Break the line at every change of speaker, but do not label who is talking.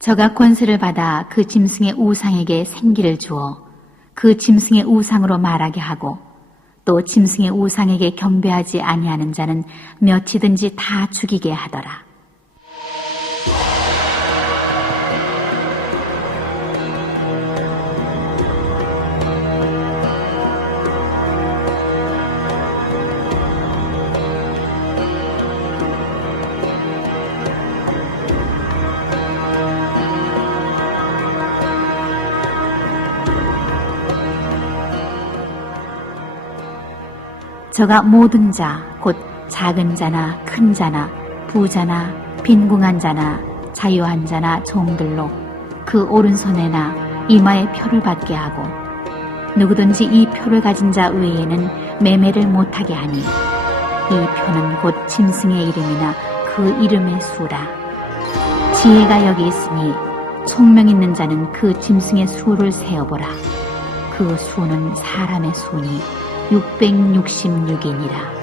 저가 권세를 받아 그 짐승의 우상에게 생기를 주어 그 짐승의 우상으로 말하게 하고 또 짐승의 우상에게 경배하지 아니하는 자는 몇이든지 다 죽이게 하더라. 저가 모든 자, 곧 작은 자나 큰 자나 부자나 빈궁한 자나 자유한 자나 종들로 그 오른손에나 이마에 표를 받게 하고 누구든지 이 표를 가진 자 외에는 매매를 못하게 하니 이 표는 곧 짐승의 이름이나 그 이름의 수라. 지혜가 여기 있으니 총명 있는 자는 그 짐승의 수를 세어보라. 그 수는 사람의 수니 666이니라